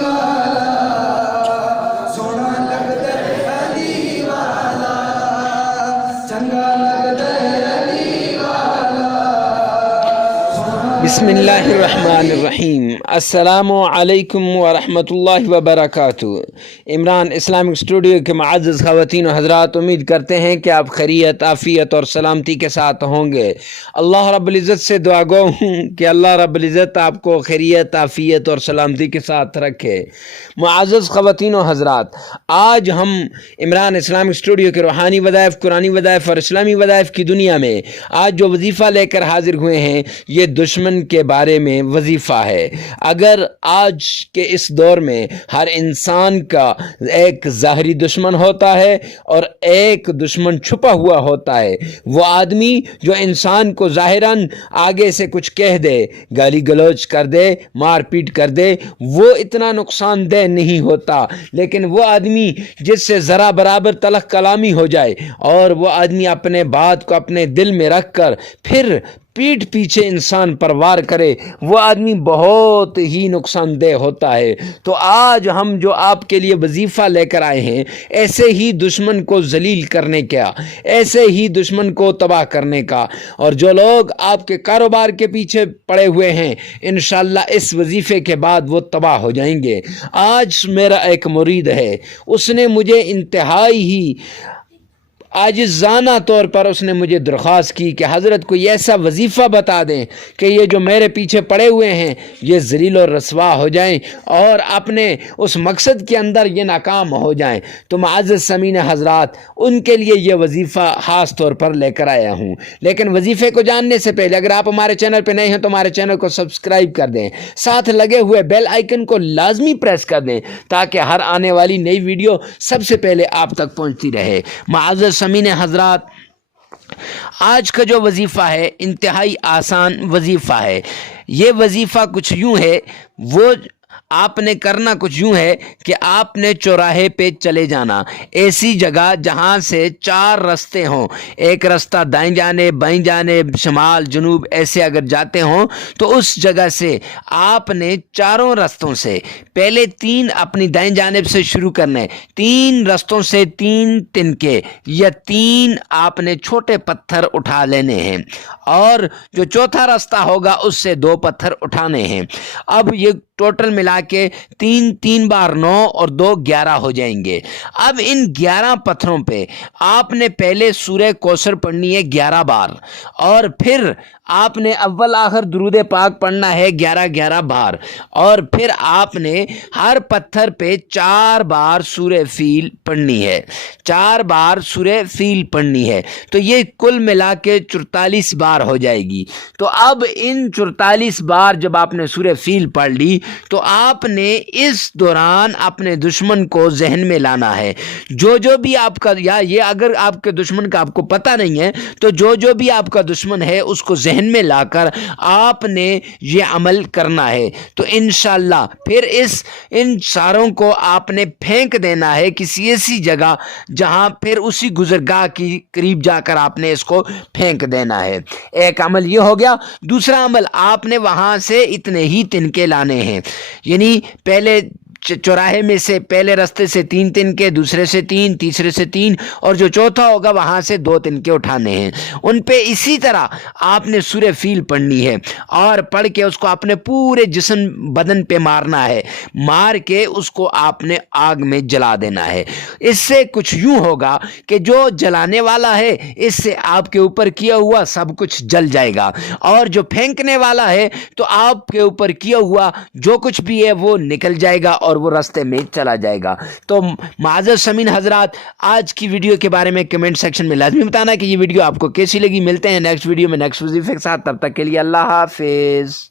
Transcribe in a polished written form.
والا سونا لگتا ہے علی والا چنگا لگتا ہے علی والا بسم اللہ الرحمن الرحیم۔ السلام علیکم ورحمۃ اللہ وبرکاتہ۔ عمران اسلامک اسٹوڈیو کے معزز خواتین و حضرات، امید کرتے ہیں کہ آپ خیریت، عافیت اور سلامتی کے ساتھ ہوں گے۔ اللہ رب العزت سے دعا گو ہوں کہ اللہ رب العزت آپ کو خیریت، عافیت اور سلامتی کے ساتھ رکھے۔ معزز خواتین و حضرات، آج ہم عمران اسلامک اسٹوڈیو کے روحانی وظائف، قرآنی وظائف اور اسلامی وظائف کی دنیا میں آج جو وظیفہ لے کر حاضر ہوئے ہیں، یہ دشمن کے بارے میں وظیفہ ہے۔ اگر آج کے اس دور میں ہر انسان کا ایک ظاہری دشمن ہوتا ہے اور ایک دشمن چھپا ہوا ہوتا ہے، وہ آدمی جو انسان کو ظاہراً آگے سے کچھ کہہ دے، گالی گلوچ کر دے، مار پیٹ کر دے، وہ اتنا نقصان دہ نہیں ہوتا، لیکن وہ آدمی جس سے ذرا برابر تلخ کلامی ہو جائے اور وہ آدمی اپنے بات کو اپنے دل میں رکھ کر پھر پیٹھ پیچھے انسان پر وار کرے، وہ آدمی بہت ہی نقصان دہ ہوتا ہے۔ تو آج ہم جو آپ کے لیے وظیفہ لے کر آئے ہیں، ایسے ہی دشمن کو ذلیل کرنے کا، ایسے ہی دشمن کو تباہ کرنے کا، اور جو لوگ آپ کے کاروبار کے پیچھے پڑے ہوئے ہیں، انشاءاللہ اس وظیفے کے بعد وہ تباہ ہو جائیں گے۔ آج میرا ایک مرید ہے، اس نے مجھے انتہائی ہی عاجزانہ طور پر اس نے مجھے درخواست کی کہ حضرت کوئی ایسا وظیفہ بتا دیں کہ یہ جو میرے پیچھے پڑے ہوئے ہیں یہ ذلیل و رسوا ہو جائیں اور اپنے اس مقصد کے اندر یہ ناکام ہو جائیں۔ تو معزز سامعین حضرات، ان کے لیے یہ وظیفہ خاص طور پر لے کر آیا ہوں۔ لیکن وظیفے کو جاننے سے پہلے اگر آپ ہمارے چینل پہ نئے ہیں تو ہمارے چینل کو سبسکرائب کر دیں، ساتھ لگے ہوئے بیل آئیکن کو لازمی پریس کر دیں تاکہ ہر آنے والی نئی ویڈیو سب سے پہلے آپ تک پہنچتی رہے۔ معزز سامعین حضرات، آج کا جو وظیفہ ہے انتہائی آسان وظیفہ ہے۔ یہ وظیفہ کچھ یوں ہے، وہ آپ نے کرنا کچھ یوں ہے کہ آپ نے چوراہے پہ چلے جانا، ایسی جگہ جہاں سے 4 رستے ہوں، ایک رستہ دائیں جانب، بائیں جانب، شمال، جنوب، ایسے اگر جاتے ہوں تو اس جگہ سے آپ نے چاروں رستوں سے پہلے 3 اپنی دائیں جانب سے شروع کرنے، 3 رستوں سے 3 تنکے یا 3 آپ نے چھوٹے پتھر اٹھا لینے ہیں، اور جو چوتھا رستہ ہوگا اس سے 2 پتھر اٹھانے ہیں۔ اب یہ ٹوٹل ملا کے 3 بار 9 اور 2 11 ہو جائیں گے۔ اب ان 11 پتھروں پہ آپ نے پہلے سورہ کوثر پڑھنی ہے 11 بار، اور پھر آپ نے اول آخر درود پاک پڑھنا ہے 11 بار، اور پھر آپ نے ہر پتھر پہ 4 بار سورہ فیل پڑھنی ہے، 4 بار سورہ فیل پڑھنی ہے، تو یہ کل ملا کے 44 بار ہو جائے گی۔ تو اب ان 44 بار جب آپ نے سورہ فیل پڑھ لی تو آپ نے اس دوران اپنے دشمن کو ذہن میں لانا ہے، جو بھی آپ کا، یا یہ اگر آپ کے دشمن کا آپ کو پتہ نہیں ہے تو جو بھی آپ کا دشمن ہے اس کو ذہن میں لا کر آپ نے یہ عمل کرنا ہے۔ تو انشاءاللہ پھر ان ساروں کو آپ نے پھینک دینا ہے کسی ایسی جگہ جہاں پھر اسی گزرگاہ کی قریب جا کر آپ نے اس کو پھینک دینا ہے۔ ایک عمل یہ ہو گیا۔ دوسرا عمل، آپ نے وہاں سے اتنے ہی تنکے لانے ہیں، یعنی پہلے چوراہے میں سے پہلے رستے سے 3 تنکے، دوسرے سے 3، تیسرے سے 3، اور جو چوتھا ہوگا وہاں سے 2 تنکے اٹھانے ہیں۔ ان پہ اسی طرح آپ نے سورہ فیل پڑھنی ہے، اور پڑھ کے اس کو اپنے پورے جسم بدن پہ مارنا ہے، مار کے اس کو آپ نے آگ میں جلا دینا ہے۔ اس سے کچھ یوں ہوگا کہ جو جلانے والا ہے اس سے آپ کے اوپر کیا ہوا سب کچھ جل جائے گا، اور جو پھینکنے والا ہے تو آپ کے اوپر کیا ہوا جو کچھ بھی ہے وہ نکل جائے گا اور وہ راستے میں چلا جائے گا۔ تو معزز سامعین حضرات، آج کی ویڈیو کے بارے میں کمنٹ سیکشن میں لازمی بتانا کہ یہ ویڈیو آپ کو کیسی لگی۔ ملتے ہیں نیکسٹ ویڈیو میں نیکسٹ وظیفے کے ساتھ، تب تک کے لیے اللہ حافظ۔